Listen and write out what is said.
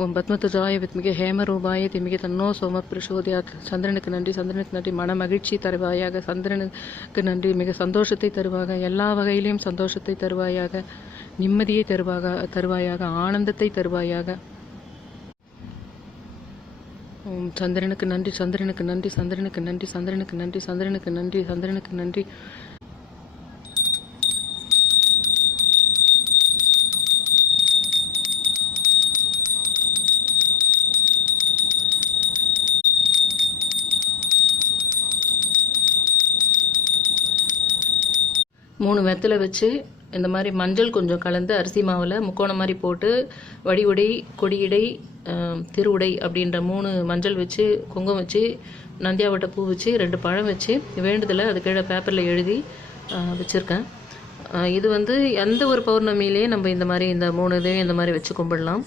ஓம் பத்மதுஜாய வித்மிகே ஹேமரூபாய திமிகே தன்னோ சோம பிரசோதியாத். சந்திரனுக்கு நன்றி, சந்திரனுக்கு நன்றி. மன மகிழ்ச்சி தருவாயாக. சந்திரனுக்கு நன்றி, மிக சந்தோஷத்தை தருவாக. எல்லா வகையிலையும் சந்தோஷத்தை தருவாயாக. நிம்மதியை தருவாயாக. ஆனந்தத்தை தருவாயாக. ஓம் சந்திரனுக்கு நன்றி, சந்திரனுக்கு நன்றி, சந்திரனுக்கு நன்றி, சந்திரனுக்கு நன்றி, சந்திரனுக்கு நன்றி, சந்திரனுக்கு நன்றி. மூணு வெத்தலை வச்சு இந்த மாதிரி மஞ்சள் கொஞ்சம் கலந்து அரிசி மாவில் முக்கோணம் மாதிரி போட்டு வடிவுடை, கொடியுடை, திருவுடை அப்படின்ற 3 மஞ்சள் வச்சு, குங்குமம் வச்சு, நந்தியாவட்டை பூ வச்சு, 2 பழம் வச்சு வேண்டுதலை அது கீழே பேப்பரில் எழுதி வச்சுருக்கேன். இது வந்து எந்த ஒரு பௌர்ணமியிலே நம்ம இந்த 3 இதையும் இந்த மாதிரி வச்சு கும்பிடலாம்.